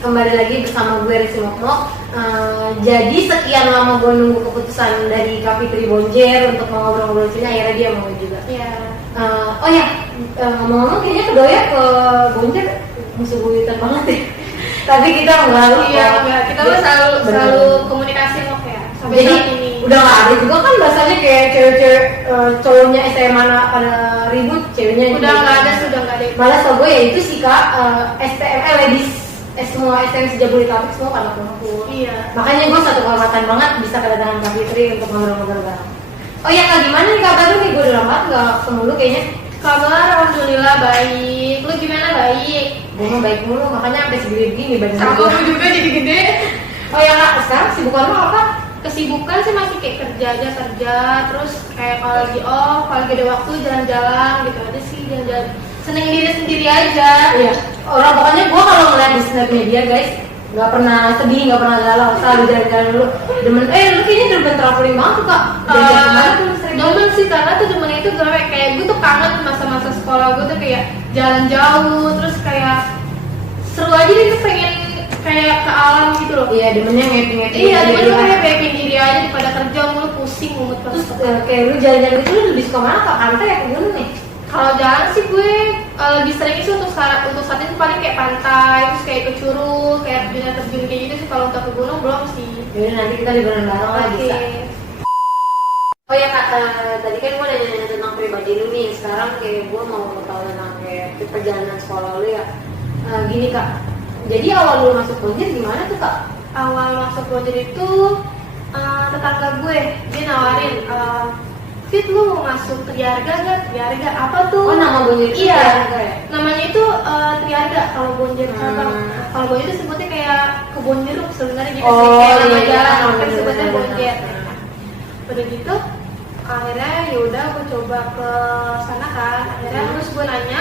kembali lagi bersama gue Resi Mokmo. Jadi sekian lama gue nunggu keputusan dari Kak Fitri Bonjer untuk ngobrol-ngobrol sini, akhirnya dia mau juga. Iya. Oh ya, ngomong-ngomong kayaknya kedoya ke Bonjer musuh buyutan banget ya. Tapi kita enggak. Iya, enggak. Kita tuh selalu komunikasi kok ya. Sampai Jadi saat ini. udah nggak ada juga kan bahasanya kayak cewek-cewek cowoknya SMA pada ribut, ceweknya Udah nggak ada, sudah nggak ada. malah tau gue ya itu sih Kak, STM ladies, semua STM sejabodetabek semua pada kumpul. Iya. Makanya gue satu kehormatan banget bisa kedatangan Kak Fitri untuk ngobrol-ngobrol bareng. Oh ya Kak, gimana nih kabar lu nih? Gue udah lama nggak ketemu lu kayaknya. Kabar alhamdulillah baik. Lu gimana? Baik. Gue mah baik mulu, makanya sampai segini-gini badan Sama gue. lu juga jadi gede. Oh ya Kak, sekarang sibukan lu apa? Kesibukan sih masih kayak kerja, terus kayak kalau lagi off, kalau lagi ada waktu jalan-jalan gitu aja sih, jalan-jalan. Seneng diri sendiri aja. Iya. Orang pokoknya gue kalau ngeliat di snap media guys, nggak pernah sedih, nggak pernah galau, selalu jalan-jalan dulu. Demen, lu kayaknya demen traveling banget tuh Kak. Jalan kemana tuh sering? Demen sih karena tuh demen itu kayak gue tuh kangen masa-masa sekolah gue tuh kayak jalan jauh, terus kayak seru aja deh tuh pengen kayak ke alam gitu loh. Iya, demennya ngeping-ngeping. Iya, demen gue kayak baik diri aja daripada kerja mulu pusing mumet Terus terus. kayak lu jalan-jalan itu lu lebih suka mana Kak? Pantai ya ke gunung nih? Kalau jalan sih gue lebih sering sih untuk saat ini paling kayak pantai, terus kayak ke curug, kayak terjun kayak gitu sih. Kalau untuk ke gunung belum sih. Jadi nanti kita liburan bareng lah bisa. Oh ya Kak, tadi kan gue nanya tentang pribadi lu nih. Sekarang kayak gue mau tahu tentang kayak perjalanan sekolah lu ya. Gini Kak, jadi awal lu masuk Bonjer gimana tuh Kak? Awal masuk Bonjer itu tetangga gue dia nawarin, Fit lu mau masuk Triarga gak? Triarga apa tuh? Oh, nama Bonjer itu iya. Triarga ya? Namanya itu Triarga kalau Bonjer cabang. Kalau Bonjer itu sebutnya kayak kebun jeruk sebenarnya gitu sih, kayak nama jalan, makanya sebutnya Bonjer. Udah gitu, akhirnya yaudah gue coba ke sana kan. Akhirnya terus gue nanya,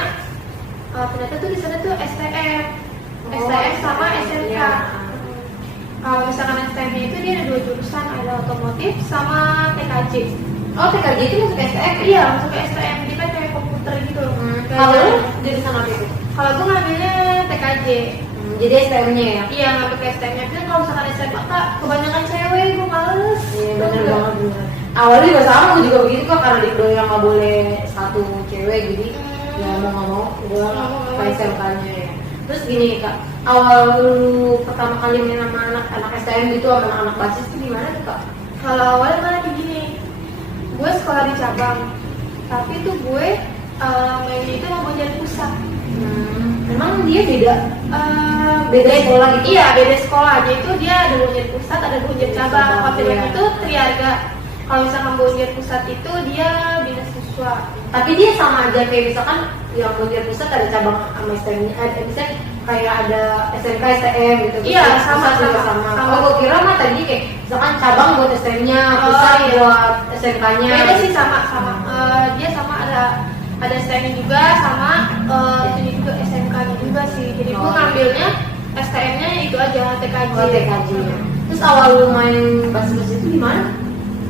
ternyata tuh di sana tuh STM sama SMK. Iya. Kalau misalkan STM-nya itu dia ada 2 jurusan, ada otomotif sama TKJ. Oh, TKJ itu masuk STM? Iya, masuk ke STM, dia kan kayak komputer gitu loh. Kalau lu jurusan apa itu? Kalau gue ngambilnya TKJ. Jadi STM-nya ya? Iya, ngambil ke STM-nya. Tapi kalau misalkan SMK, Kak, kebanyakan cewek, gue males. Iya, bener banget bener. Awalnya juga sama, gue juga begitu kok, karena di Kedoya nggak boleh satu cewek, jadi ya mau nggak mau gue ke SMK-nya ya. Terus gini Kak, awal lu pertama kali main sama anak STM gitu, sama anak basis itu gimana tuh Kak? Kalau awalnya malah kayak gini, gue sekolah di cabang, tapi tuh gue mainnya itu mau Bonjer pusat. Emang dia beda? Beda sekolah gitu? Iya, beda sekolah. Jadi itu dia ada Bonjer pusat, ada Bonjer cabang. Kalau Iya. itu Triarga. Kalau misalkan Bonjer pusat itu dia bina siswa. Tapi dia sama aja kayak misalkan yang Bonjer pusat ada cabang sama STM-nya, misalnya kayak ada SMK, STM gitu. Iya, Pusat juga sama. Oh, gue kira mah tadi kayak misalkan cabang buat STM-nya, pusat iya. buat SMK-nya. Beda sih sama. Dia sama ada STM-nya juga sama itu juga SMK-nya juga sih. Jadi gue ngambilnya STM-nya itu aja TKJ. Oh, TKJ. Terus awal lu main basis itu gimana?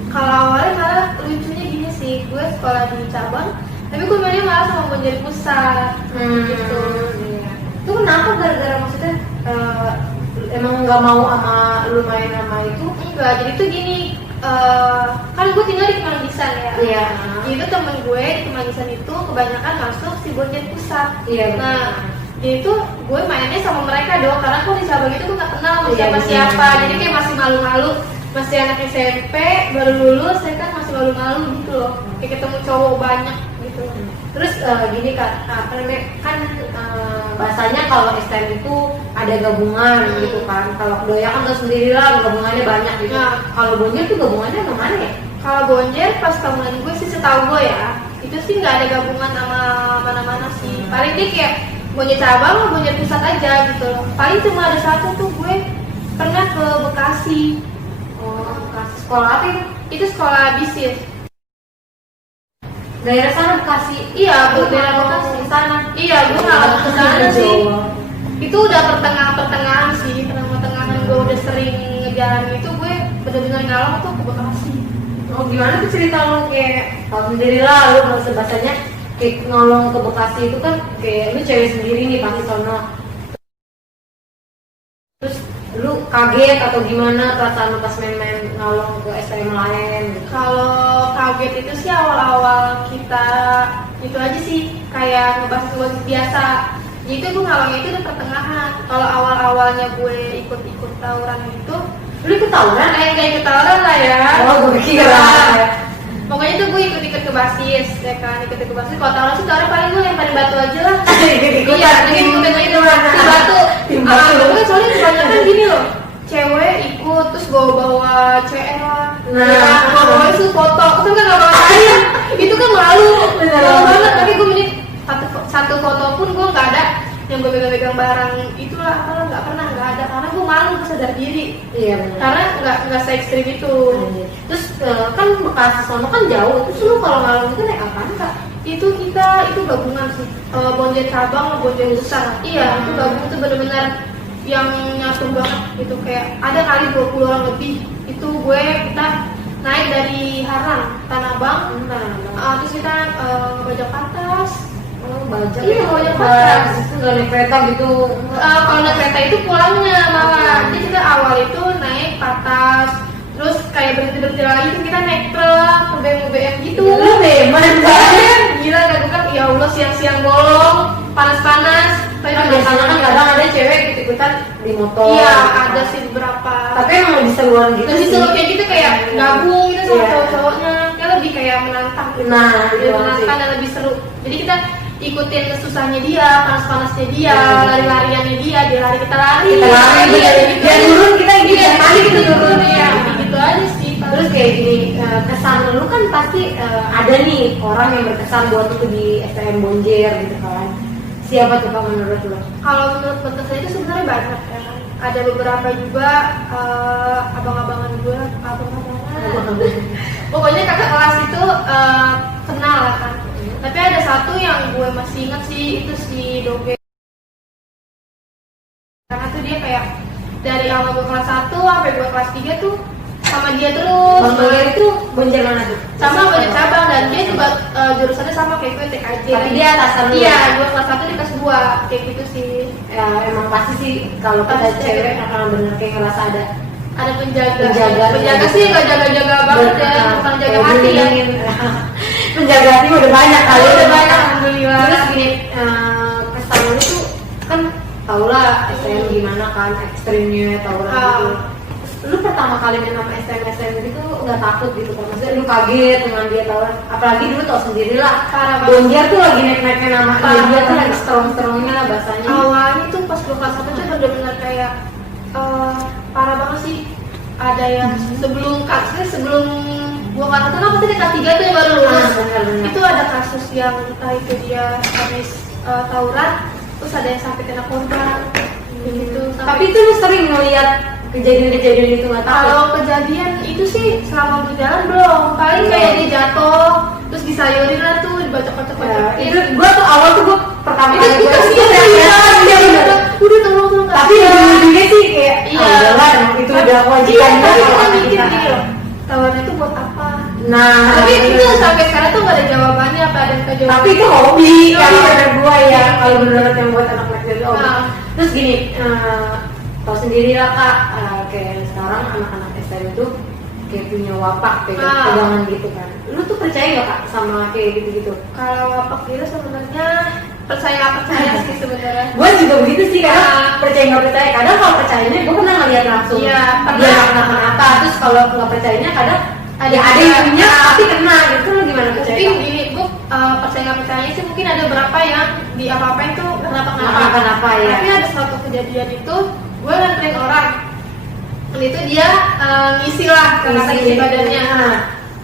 Kalau awalnya malah lucunya gini sih, gue sekolah di cabang, tapi gue mainnya malah sama Bonjer pusat. Gitu. Iya. Itu kenapa gara-gara maksudnya emang nggak mau sama lu main sama itu? Enggak, jadi tuh gini, kan gue tinggal di Kemanggisan ya. Iya. Jadi tuh temen gue di Kemanggisan itu kebanyakan masuk si Bonjer pusat. Iya, benar. Nah, jadi tuh gue mainnya sama mereka dong, karena aku di cabang itu gue nggak kenal sama Iya, siapa-siapa, benar. jadi kayak masih malu-malu, masih anak SMP baru lulus, saya kan masih malu-malu gitu loh, kayak ketemu cowok banyak gitu. Terus gini Kak, apa namanya, kan bahasanya kalau STM itu ada gabungan gitu kan. Kalau Kedoya kan tau sendiri lah gabungannya banyak gitu. Nah. Kalau Bonjer tuh gabungannya sama mana ya? Kalau Bonjer pas tahunan gue sih setahu gue ya, itu sih nggak ada gabungan sama mana-mana sih. Paling dia kayak Bonjer cabang atau Bonjer pusat aja gitu loh. Paling cuma ada satu tuh gue pernah ke Bekasi. Oh, Bekasi. Sekolah apa itu? Itu sekolah bisnis. Daerah sana Bekasi. Iya, daerah Bekasi sana. Iya, gue nggak ke sana sih. Itu udah pertengahan sih, pertengahan gue udah sering ngejalan itu, gue bener-bener ngalong tuh ke Bekasi. Oh, gimana tuh cerita lu kayak tahu sendiri lah lu bahasanya kayak nolong ke Bekasi itu kan kayak lu cewek sendiri nih pasti sono Terus lu kaget atau gimana perasaan lu pas main-main ngalong ke STM lain gitu? Kalau kaget itu sih awal-awal kita itu aja sih kayak ngebahas biasa. Jadi itu gue ngalongnya itu udah pertengahan. Kalau awal-awalnya gue ikut-ikut tawuran itu, Lu ikut tawuran? kayak ikut tawuran lah ya. Oh, gue kira. Nah, pokoknya tuh gue ikut-ikut ke basis, ya kan, ikut-ikut ke basis. Kalau tawuran sih tawuran paling gue lemparin batu aja lah. Ikut-ikutan. Iya, jadi ikut-ikutan itu di batu. Tim batu. Gue soalnya kebanyakan gini loh, cewek ikut terus bawa CR lah. Nah, bawa itu foto, terus kan nggak bawa lain. Itu kan malu, Bener. malu banget. Tapi gue mending satu foto pun gue nggak ada yang gue pegang-pegang barang itulah apalah, nggak pernah, nggak ada, karena gue malu, gue sadar diri. Iya benar. Karena nggak se ekstrim itu. Terus kan Bekasi sono kan jauh. Terus lu kalau ngalong itu naik apaan kak? Itu gabungan sih, bonjer cabang sama bonjer besar. Iya, itu gabung tuh benar-benar yang nyatu banget gitu, kayak ada kali 20 orang lebih. Itu kita naik dari Harang, Tanah Abang, terus kita ngebajak ke atas. Bajak. Iya, bajak ke atas. Itu nggak naik kereta gitu. Kalau naik kereta itu pulangnya malah. Jadi kita awal itu naik ke atas, terus kayak berhenti lagi tuh kita naik truk, BM gitu. Lu beman banget. Gila, kan gue kan ya Allah siang-siang bolong, panas-panas. Tapi Kan biasanya kan kadang ada cewek ikut-ikutan di motor. iya, ada sih beberapa. Tapi emang lebih seruan gitu Lebih sih. seru kayak gitu, kayak gabung gitu sama Iya. cowok-cowoknya. Kayak lebih kayak menantang gitu. Nah, Lebih iya menantang sih. dan lebih seru. Jadi kita ikutin susahnya dia, panas-panasnya dia, Iya. lari-lariannya dia lari, kita lari. Kita lari, Iya, dia- gitu dia aja. turun, kita ikut Iya, lari, kita turun. Iya, gitu aja sih. Terus kayak gini, kesan lu kan pasti ada nih orang yang berkesan buat lu di STM Bonjer gitu kan. Siapa tuh Kak menurut lu? Kalau menurut berkesan itu sebenarnya banyak ya kan. Ada beberapa juga abang-abangan gue, pokoknya kakak kelas itu kenal lah kan. Tapi ada satu yang gue masih ingat sih, itu si Doge. Karena tuh dia kayak dari awal gue kelas 1 sampai gue kelas 3 tuh sama dia terus. Bang Bonjer itu Bonjer mana tuh? Sama banyak cabang, dan dia juga jurusannya sama kayak gue, TKJ. Tapi dia atasan lu? Iya, gue kelas 1 di kelas 2 kayak gitu sih. Ya, emang pasti sih kalau kita Pasti. cewek akan bener kayak ngerasa ada Ada penjaga. Penjaga. sih nggak jaga-jaga banget ya, bukan jaga hati ya. Penjaga hati udah banyak kali. Udah banyak, alhamdulillah. Terus gini, kesan lu itu kan tau lah STM gimana kan ekstrimnya tawuran gitu. Lu pertama kali main sama STM gitu nggak takut gitu kan? Maksudnya lu kaget dengan dia tawuran? Apalagi dulu tau sendiri lah, Parah banget. Bonjer tuh lagi naik-naiknya namanya, Parah dia tuh banget. lagi strong-strongnya lah bahasanya. Awalnya tuh pas gue kelas 1 tuh bener-bener kayak parah banget sih. Ada yang sebelum gue kelas 1 kan pasti di kelas 3 tuh yang baru lulus. Benar-benar. Itu ada kasus yang entah itu dia habis tawuran, terus ada yang sampai kena korban gitu. Tapi itu lu sering ngeliat kejadian-kejadian itu nggak takut? Kalau kejadian itu sih selama berjalan belum, paling kayak dia jatuh terus disayurin lah tuh, dibacok-bacok. Itu gua tuh awal tuh gua pertama Itu kali kita gua sih iya bener. udah tolong Tapi ujung-ujungnya sih kayak Iya. udahlah itu udah iya, kewajiban tapi kita kita mikir gini loh, tawaran itu buat apa? Nah, Tapi itu bener. sampai sekarang tuh gak ada jawabannya, apa ada yang jawaban? Tapi itu hobi Iya. kalau menurut gua ya, kalau menurut yang buat anak-anak dari hobi. Nah. Terus gini, tau sendiri lah Kak, kayak sekarang anak-anak STM itu kayak punya wapak, pegangan gitu kan. Lu tuh percaya gak Kak sama kayak gitu-gitu? Kalau wapak itu sebenarnya percaya nggak percaya sih sebenarnya. Gue juga begitu sih, kadang Nah. percaya nggak percaya. Kadang kalau percayanya gue pernah ngeliat langsung Iya, pernah. dia nggak kenapa-napa. Terus kalau nggak percayanya kadang Ada ada yang punya tapi kena gitu. Lu gimana percaya? Mungkin gini, gue percaya nggak percaya sih, mungkin ada beberapa yang di apa-apain tuh kenapa-kenapa. Kenapa-kenapa, ya. Tapi ada suatu kejadian itu, gue nganterin orang, dan itu dia ngisi lah karena Ngisi. ngisi badannya. Nah.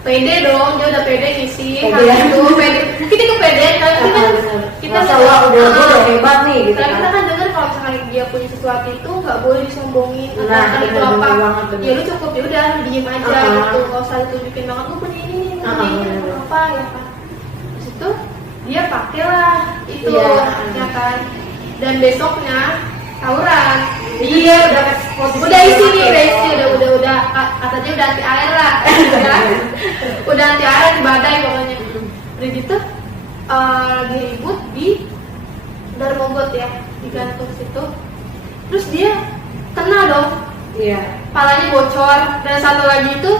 Pede dong, dia udah pede ngisi. Pede. Habis itu pede, mungkin itu pede. Kalau kita kita Masa Allah udah hebat nih gitu Karena kita kan. kan dengar kalau misalkan dia punya sesuatu itu nggak boleh disombongin. Nah, Atau itu bener, apa? bener banget, bener. Ya lu cukup ya udah diem aja gitu, nggak usah ditunjukin banget gue punya ini, gue punya ini, bener. apa ya kan. Terus itu dia pakai lah itu, Iya. ya kan. Dan besoknya tawuran. Iya, udah ke posisi Udah isi nih, pakai. udah isi, udah katanya udah anti air lah, ya. Udah anti air di badai pokoknya. Udah gitu lagi ribut di Darmogot ya, di gantung situ. Terus dia kena Iya. Palanya bocor, dan satu lagi itu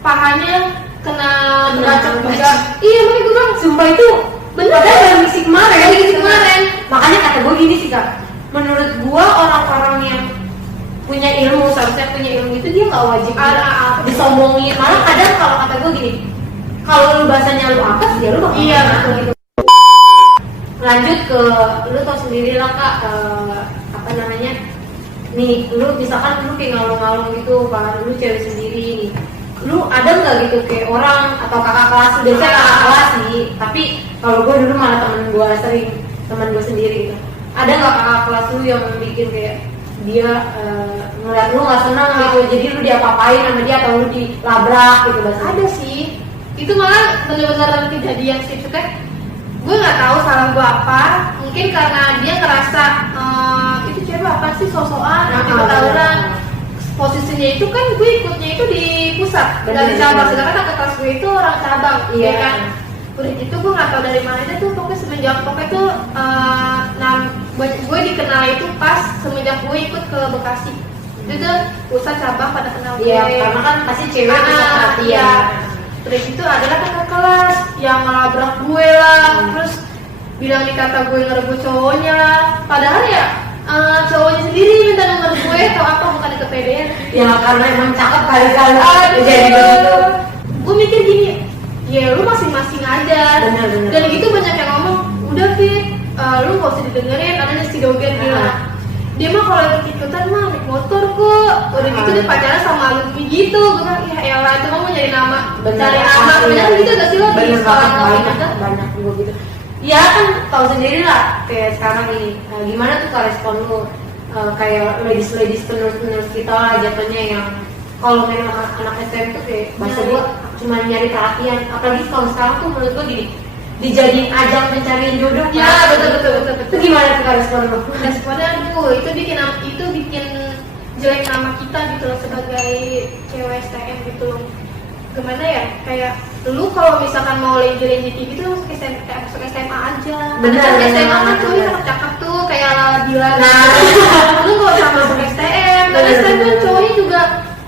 pahanya kena bacok juga. Iya, makanya gue bilang Sumpah itu bener. padahal dalam misi kemarin. Dari misi kemarin. Makanya kata gue gini sih kak, menurut gue orang-orang yang punya ilmu, seharusnya punya ilmu itu dia nggak wajib disombongin. Malah kadang kalau kata gue gini, kalau lu bahasanya lu apa sih ya lu bakal Iya. ngaku gitu. Lanjut ke lu tau sendiri lah kak, apa namanya, nih lu misalkan lu kayak ngalung-ngalung gitu kan, lu cewek sendiri nih, lu ada nggak gitu kayak orang atau kakak kelas, biasanya kakak kelas sih, tapi kalau gue dulu malah temen gue sendiri gitu, ada nggak kakak kelas lu yang bikin kayak dia ngeliat lu nggak senang gitu, jadi lu diapa-apain sama dia atau lu dilabrak gitu bahasa? Ada sih, itu malah benar-benar kejadian sih. Maksudnya gue nggak tahu salah gue apa, mungkin karena dia ngerasa itu cewek apa sih sosokan, tawuran. Posisinya itu kan gue ikutnya itu di pusat, dari cabang, sedangkan kakak kelas gue itu orang cabang, Iya. ya kan. Udah gitu gue nggak tahu dari mana itu, pokoknya semenjak itu gue dikenal itu pas semenjak gue ikut ke Bekasi. Itu tuh pusat cabang pada kenal gue. Iya, karena kan pasti cewek bisa perhatian. Iya. Terus itu adalah kakak kelas yang ngelabrak gue lah, terus bilang dikata gue ngerebut cowoknya lah. Padahal ya cowoknya sendiri minta nomor gue atau apa, bukan kepedean. Ya karena emang cakep kali-kali jadi begitu. Gue mikir gini, ya lu masing-masing aja. Bener. Dan gitu banyak yang ngomong, udah Fit, lu gak usah didengerin, ada si Dogen bilang. Dia mah kalau ikut-ikutan mah naik motor kok. Udah gitu dia pacaran sama alumni gitu. Gue bilang, ya elah itu mah mau nyari nama. Cari nama, bener gitu gak sih lo di sekolah banyak juga gitu. Ya kan tahu sendiri lah kayak sekarang ini, gimana tuh kak respon lu, kayak ladies penerus kita lah jatuhnya, yang kalau main anak SM tuh kayak bahasa gua cuma nyari perhatian, apalagi kalau sekarang tuh menurut gua gini, dijadiin ajang pencarian jodoh. Ya betul. Itu gimana tuh kak respon lu? Responnya aduh itu bikin jelek nama kita gitu loh sebagai cewek STM gitu loh. Gimana ya, kayak lu kalau misalkan mau lenjerin di TV tuh masuk SMA aja. Bener, SMA kan tuh bener. cakep tuh kayak Lala Bila. Nah. Lu kalau sama masuk STM, dan Bener, STM kan bener. cowoknya juga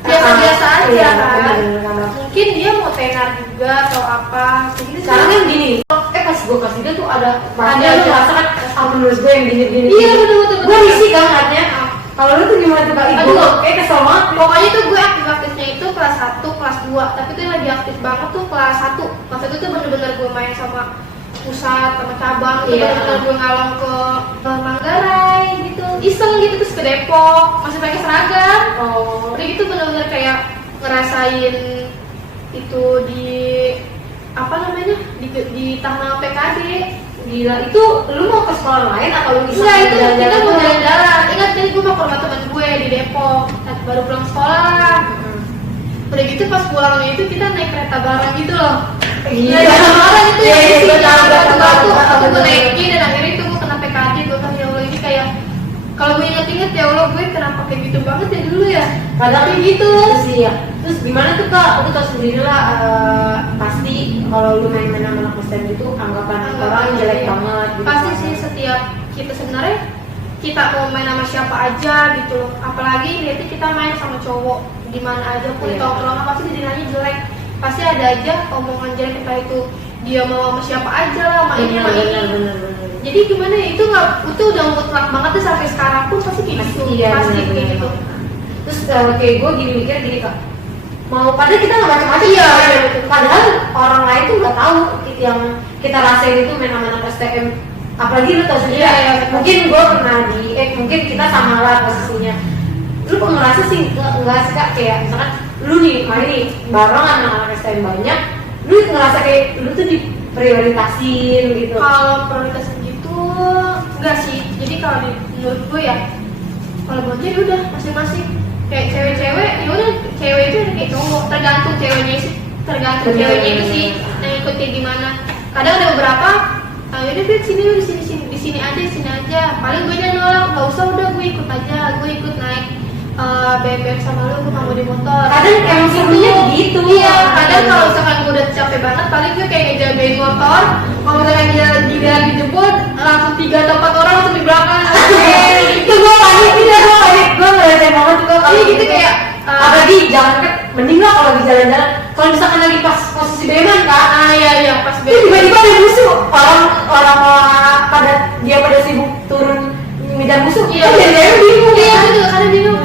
biasa-biasa aja Iya, kan. bener. Mungkin dia mau tenar juga atau apa. Jadi Sekarang kan gini, pas gua kasih dia tuh ada Ada, lu rasa kan menurut gue yang gini-gini. Iya betul. Gue risih kan katanya. Kalau lu tuh gimana tuh kak? Ibu Aduh. kayak kesel banget. Pokoknya tuh gue aktif-aktifnya itu kelas 1, kelas 2. Tapi tuh yang lagi aktif banget tuh kelas 1. Kelas 1 tuh bener-bener gue main sama pusat, sama cabang. Itu Iya. bener-bener gue ngalong ke Manggarai gitu. Iseng gitu, terus ke Depok. Masih pakai seragam. Oh, Udah gitu bener-bener kayak ngerasain itu di apa namanya, di tanah PKD. gila. Itu lu mau ke sekolah lain atau lu bisa? Enggak, itu jalan-jalan kita mau doang? jalan-jalan. Ingat kan gue mau ke rumah teman gue di Depok. Baru pulang sekolah. Udah gitu pas pulangnya itu kita naik kereta bareng gitu loh. Iya. Naik kereta bareng itu Iya, yang iya, isinya betul, batu-batu. betul, Aku betul. gue naikin dan akhirnya itu gue kena PKD. Gue kan ya Allah ini kayak, kalau gue inget-inget ya Allah gue kenapa kayak gitu banget ya dulu ya. Padahal kayak gitu. Terus sih ya. Terus gimana tuh kak? Aku tau sendiri lah. Pasti kalau lu main-main sama anak STM itu anggapan orang jelek banget. Gitu. Pasti sih setiap kita sebenarnya kita mau main sama siapa aja gitu loh. Apalagi nanti kita main sama cowok di mana aja pun, Iya. di tongkrongan pasti dinanya jelek. Pasti ada aja omongan jelek, entah itu dia mau sama siapa aja lah, sama ini sama ini. Bener. Jadi gimana ya, itu nggak, itu udah mutlak banget tuh sampai sekarang pun pasti kayak gitu. Iya, Pasti bener, kayak bener. gitu. Terus kayak gue mikir gini kak, mau padahal kita nggak macam-macam. Iya, kan? iya, betul. Padahal orang lain tuh nggak tahu yang kita rasain itu main sama anak STM. Apalagi lu tau sendiri, Iya, iya, betul. mungkin gue pernah mungkin kita sama lah posisinya. Lu kok ngerasa sih nggak sih kak, kayak misalkan lu nih mari nih bareng anak-anak STM banyak, lu ngerasa kayak lu tuh diprioritasin gitu. Kalau prioritas gitu enggak sih. Jadi kalau menurut gue ya, kalau bonjer ya udah masing-masing. Kayak cewek-cewek ya udah, cewek itu kayak cowok, tergantung ceweknya sih, tergantung Bener. ceweknya itu sih yang ikut kayak gimana. Kadang ada beberapa yaudah Fit, sini lu di sini aja. Paling gue aja nolak, nggak usah, udah gue ikut aja, gue ikut naik BBM sama lu, gue nggak mau di motor. Kadang emang serunya begitu. Iya, kadang kalau misalkan gue udah capek banget, paling gue kayak ngejagain motor. Kalau misalkan dia dijemput, langsung 3 atau 4 orang langsung di belakang. Itu gue panik, gue ngerasain banget juga kalau Iya gitu jangan kan mending lah kalau lagi jalan-jalan. Kalau misalkan lagi pas posisi beman kak, Iya pas itu tiba-tiba ada musuh, orang pada pada sibuk turun medan musuh. Iya, Jadi bingung. Iya, aku juga kadang bingung.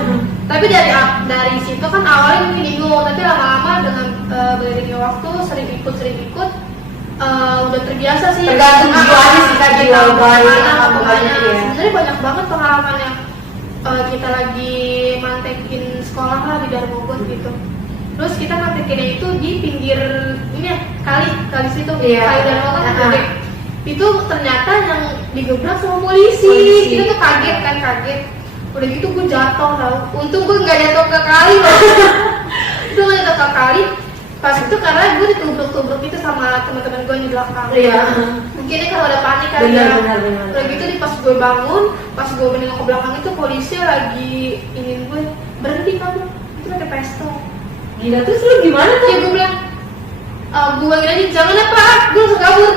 Tapi dari situ kan awalnya mungkin bingung, tapi lama-lama dengan beriringnya waktu sering ikut udah terbiasa sih. Tergantung jiwanya sih kak, jiwa baik apa pokoknya. ya. Sebenarnya banyak banget pengalaman yang kita lagi mantekin sekolah lah di Darmo Bogor gitu. Terus kita mantekinnya itu di pinggir ini ya, kali situ, kali Darmo kan gede. Itu ternyata yang digebrak sama polisi. Kita tuh kaget. Udah gitu gue jatuh tau. Untung gue nggak jatuh ke kali loh. Itu nggak jatuh ke kali. Pas itu karena gue ditubruk itu sama teman-teman gue di belakang. Iya. Mungkin dia kan udah panik kan ya. Udah gitu pas gue bangun, pas gue menengok ke belakang itu polisi lagi ingin gue berhenti kamu. Itu pakai pistol. Gila, terus lu gimana tuh? Ya gue bilang, gue bilang aja jangan apa, gue langsung kabur.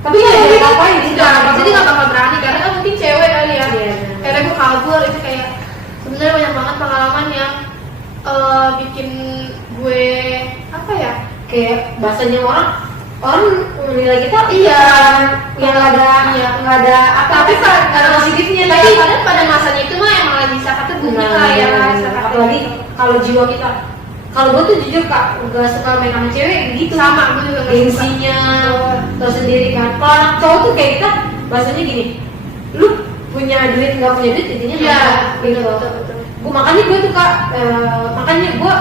Tapi nggak ada ngapain sih? Jadi nggak bakal berani karena kan mungkin cewek kali ya. Iya. Akhirnya gue kabur. Itu kayak sebenarnya banyak banget pengalaman yang bikin gue apa ya? Kayak bahasanya orang menilai kita Iya. yang nggak ada apa Tapi nggak ada positifnya. tapi pada masanya itu mah emang lagi sakatnya bumi lah ya. Apalagi kalau jiwa kita. Kalau gue tuh jujur kak, gak suka main sama cewek gitu. Sama, gue juga nggak suka. Gengsinya, tau sendiri kan. Kalau anak cowok tuh kayak kita, bahasanya gini, lu punya duit nggak punya duit intinya Iya, gitu loh. betul. Makanya gue tuh kak, makanya gue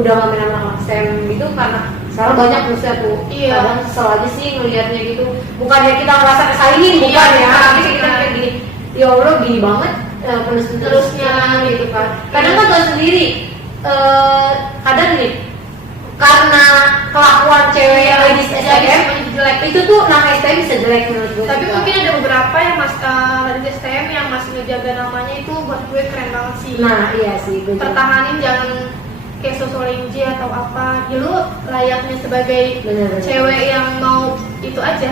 udah gak main sama anak STEM gitu karena sekarang banyak musuh tuh. Iya. Kadang kesel aja sih ngelihatnya gitu. Bukannya kita ngerasa kesaingin, bukan ya. Tapi kita kayak gini, ya Allah gini banget terusnya gitu kan. Kadang kan tau sendiri. Kadang nih karena kelakuan cewek yang lagi STM jelek itu tuh nama STM bisa jelek menurut gue. Tapi juga. mungkin ada beberapa yang dari STM yang masih ngejaga namanya itu buat gue keren banget sih. Nah iya sih gue juga. Pertahanin jangan kayak sosolenji atau apa. Ya lu layaknya sebagai Bener. cewek yang mau itu aja.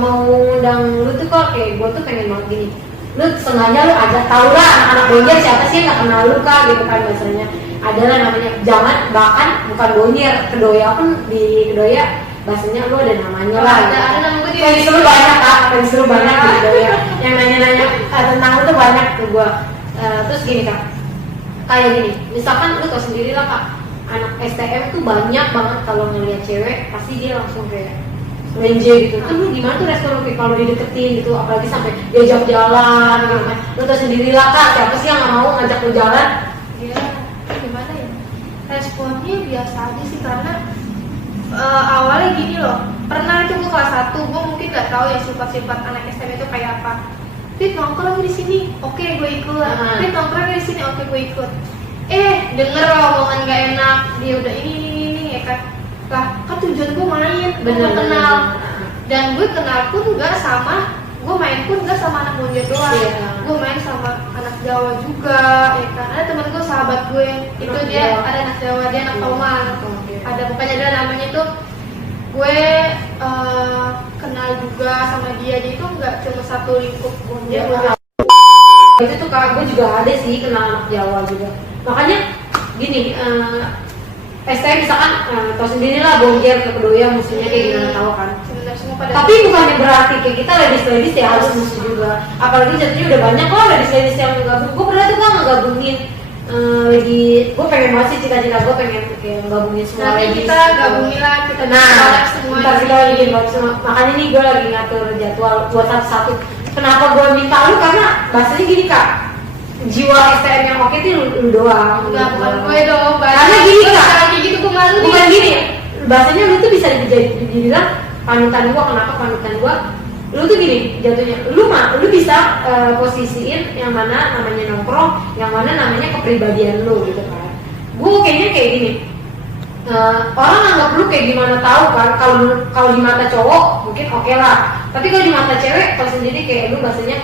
Mau undang lu tuh kok kayak gue tuh pengen banget gini. Lu sengaja lu ada tau lah anak-anak bonjer siapa sih yang gak kenal lu kak gitu kan bahasanya. Adalah namanya jangan bahkan bukan bonjer kedoya pun di kedoya bahasanya lu ada namanya lah. Ada nama gue di Fans lu banyak kak, fans lu banyak di kedoya. Yang nanya-nanya tentang lu tuh banyak tuh gue. Terus gini kak, kayak gini, misalkan lu tau sendiri lah kak, anak STM tuh banyak banget kalau ngeliat cewek pasti dia langsung kayak menje gitu. Tuh lu gimana tuh respon lu kalau dideketin gitu, apalagi sampai diajak jalan gitu kan. Lu tau sendiri lah kak, siapa sih yang gak mau ngajak lu jalan? Ya, gimana ya? Responnya biasa aja sih karena awalnya gini loh. Pernah itu gue kelas 1, gue mungkin nggak tahu ya sifat-sifat anak STM itu kayak apa. Fit nongkrong di sini, oke gue ikut. Fit nongkrong di sini, oke gue ikut. Denger loh omongan gak enak, dia udah ini ya kan. Lah, kan tujuan gue main, gue kenal. Dan gue kenal pun gak sama, gue main pun gak sama anak bonjer doang. Gue main sama anak Jawa juga, ya kan. Ada temen gue, sahabat gue, itu dia ada anak Jawa, dia anak Toman. Ada bukannya ada namanya tuh, gue kenal juga sama dia itu nggak cuma satu lingkup bonjer. Itu tuh kak, gue juga ada sih kenal anak Jawa juga. Makanya gini, STM misalkan tau sendiri lah bonjer ke kedoya musuhnya kayak gimana tahu kan. Tapi bukannya berarti kayak kita ladies ya harus musuh juga. Apalagi jadinya udah banyak kok ladies yang gabung. Gue pernah tuh kan ngegabungin lagi, gue pengen banget sih cita-cita gue pengen kayak gabungin semua nanti ladies. kita gabungin lah, kita semua. Ntar kita bikin semua. Makanya nih gue lagi ngatur jadwal buat satu-satu. Kenapa gue minta lu? Karena bahasanya gini kak, jiwa STM yang oke tuh lu doang. Enggak, bukan gue dong. Karena gini kak, kayak gitu gue malu. Bukan gini, bahasanya lu tuh bisa dibilang panutan gua. Kenapa panutan gua? Lu tuh gini jatuhnya, lu bisa posisiin yang mana namanya nongkrong, yang mana namanya kepribadian lu gitu kan. Gua kayaknya kayak gini, orang anggap lu kayak gimana tahu kan. Kalau di mata cowok mungkin oke lah, tapi kalau di mata cewek tau sendiri kayak lu bahasanya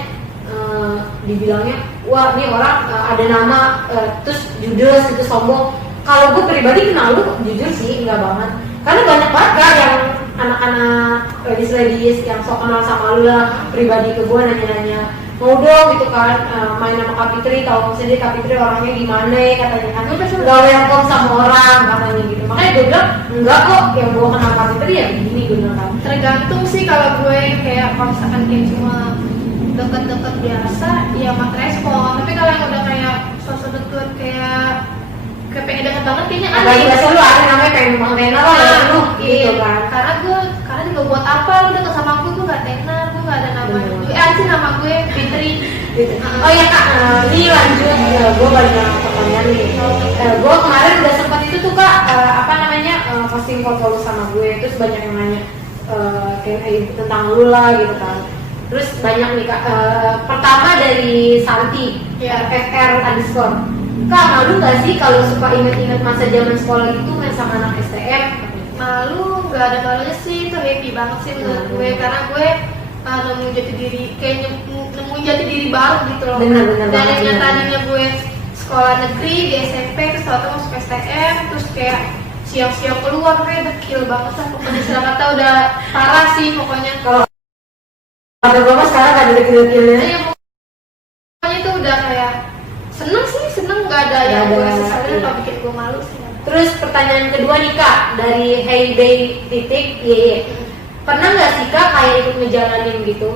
dibilangnya wah ini orang ada nama terus judes itu sombong. Kalau gue pribadi kenal lu jujur sih enggak banget, karena banyak banget kan yang anak-anak ladies yang sok kenal sama lu lah pribadi ke gue nanya-nanya mau dong gitu kan main sama Kak Fitri, tahu maksudnya Kak Fitri orangnya gimana ya katanya kan, nggak welcome sama orang katanya gitu. Makanya gue bilang enggak kok, yang gue kenal Kak Fitri ya begini gue bilang kan. Tergantung sih, kalau gue kayak kalau misalkan kayak cuma deket-deket biasa ya mat respon, tapi kalau yang udah kayak sosok deket kayak pengen deket banget kayaknya apalagi biasa lu ada namanya pengen numpang tenar lah ya lu gitu kan. Karena juga buat apa lu deket sama gue gak tenar, gue gak ada nama sih nama gue Fitri gitu. Oh ya Kak, ini lanjut gue banyak pertanyaan nih. Gue kemarin udah sempat itu tuh Kak, posting foto lu sama gue, terus banyak yang nanya kayak tentang lu lah gitu kan. Terus banyak nih Kak, pertama dari Santi, FR_. Kak, malu gak sih kalau suka inget-inget masa zaman sekolah gitu main sama anak STM? Malu, gak ada malunya sih, itu happy banget sih menurut gue, karena gue nemu jati diri, kayak nemu jati diri baru gitu loh. Bener-bener dan yang tadinya gue sekolah negeri di SMP, terus waktu masuk STM, terus kayak siang-siang keluar, kayak dekil banget lah pokoknya. Sudah kata udah parah sih pokoknya. Kalau ada gue sekarang gak ada dekil-dekilnya. Iya, pokoknya itu udah kayak seneng gak ada yang gue sesalin kalau bikin gue malu sih. Terus pertanyaan kedua nih Kak, dari Heyday_. Pernah nggak sih Kak kayak ikut ngejalanin gitu?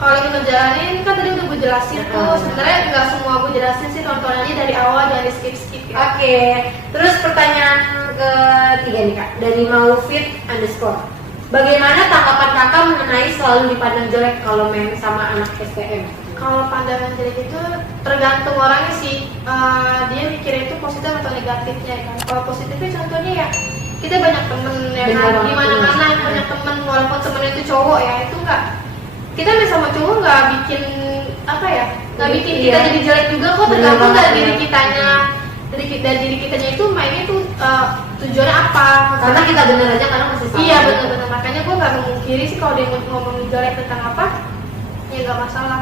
Kalau ikut ngejalanin kan tadi udah gue jelasin tuh, sebenarnya nggak semua gue jelasin sih, tontonannya dari awal, dari skip ya. Oke. Terus pertanyaan ketiga nih Kak, dari Maufit_. Bagaimana tanggapan Kakak mengenai selalu dipandang jelek kalau main sama anak STM? Kalau pandangan jelek itu tergantung orangnya sih, dia mikirnya itu positif atau negatifnya kan. Kalau positifnya contohnya ya kita banyak temen ya kan, di mana-mana banyak temen, walaupun temennya itu cowok ya, itu enggak, kita main sama cowok nggak bikin nggak bikin kita jadi jelek juga kok, tergantung dari diri kitanya. Dari diri kitanya itu mainnya tuh tujuannya apa? Karena kita bener aja karena masih sama. Iya benar-benar, makanya gue nggak memungkiri sih kalau dia ngomongin jelek tentang apa, ya nggak masalah.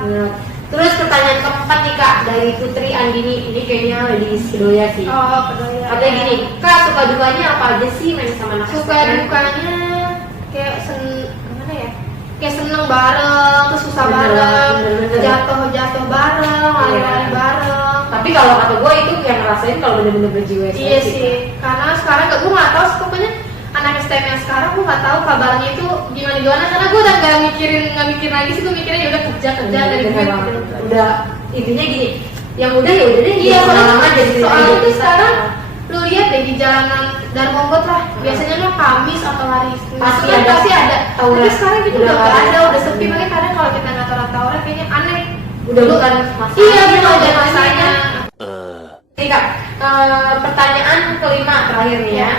Terus pertanyaan keempat nih Kak, dari Putri Andini, ini kayaknya lagi sedoya sih. Oh, peduli. Katanya gini, Kak suka dukanya apa aja sih main sama anak Suka STM? dukanya kayak gimana ya? Kayak seneng bareng, terus susah bareng, jatuh bareng, lari-lari bareng. Tapi kalau kata gue itu yang ngerasain kalau bener-bener berjiwa. Iya sih, karena sekarang gue nggak tahu sih, pokoknya anak STM yang sekarang gue nggak tahu kabarnya itu gimana, karena gue udah nggak mikir lagi sih, gue mikirnya ya udah kerja dari gue. Udah intinya gini, yang udah ya udah deh. Iya, jadi soalnya tuh sekarang lu lihat deh di jalanan Darmonggot lah, biasanya kan Kamis atau hari Senin pasti ada. Tapi sekarang gitu udah nggak ada, udah sepi. Makanya kadang kalau kita nggak tawuran kayaknya aneh. Udah bukan masalah. Iya, udah masanya. Nih Kak, pertanyaan kelima terakhir nih ya.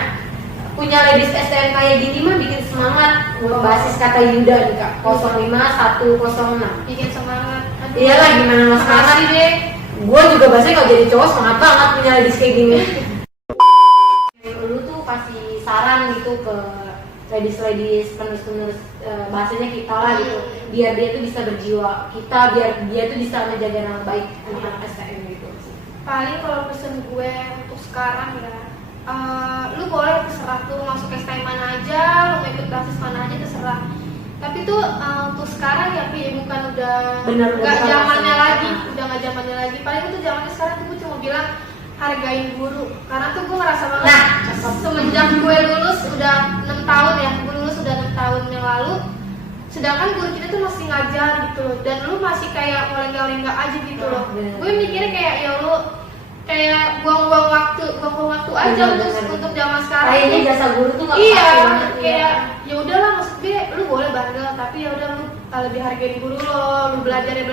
Punya ladies STM kayak gini mah bikin semangat. Basis kata Yuda nih Kak, 05106. Bikin semangat. Iyalah, gimana mas semangat sih deh. Gue juga biasanya kalau jadi cowok semangat banget punya ladies kayak gini. Lu tuh kasih saran gitu ke ladies penerus bahasanya kita lah gitu, biar dia tuh bisa berjiwa kita, biar dia tuh bisa menjaga nama baik anak STM gitu. Paling kalau pesen gue untuk sekarang ya, lu boleh terserah tuh masuk STM mana aja, lu mau ikut basis mana aja terserah. Tapi tuh untuk sekarang ya bukan udah nggak zamannya lagi, udah nggak zamannya lagi. Paling itu zamannya sekarang tuh gue cuma bilang hargain guru, karena tuh gue ngerasa banget semenjak gue lulus udah 6 tahun ya, gue lulus udah 6 tahun yang lalu, sedangkan guru kita tuh masih ngajar gitu loh, dan lu masih kayak lenggak-lenggak aja gitu loh. Gue mikirnya kayak ya lu kayak buang-buang waktu aja untuk zaman sekarang. Kayaknya jasa guru tuh nggak banget, kayak ya udahlah, maksud gue lu boleh bandel, tapi ya udah lu lebih hargain guru lo, lu belajar, dan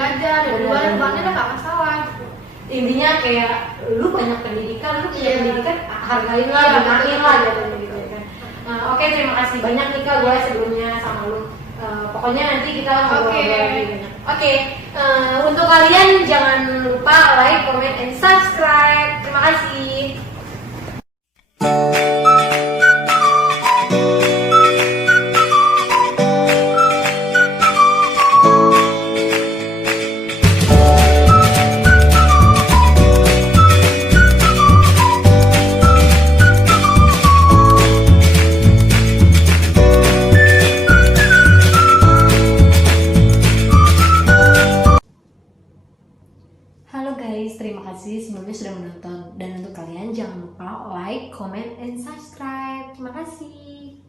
uangnya udah nggak masalah gitu. Intinya kayak lu banyak pendidikan, lu punya pendidikan, hargain lah, gunain lah gitu kan. Oke, terima kasih banyak nih Kak, gue sebelumnya sama lu. Pokoknya nanti kita ngobrol lagi banyak. Oke, untuk kalian jangan lupa like, comment, and subscribe. Terima kasih. guys, terima kasih sebelumnya sudah menonton. Dan untuk kalian jangan lupa like, comment, and subscribe. Terima kasih.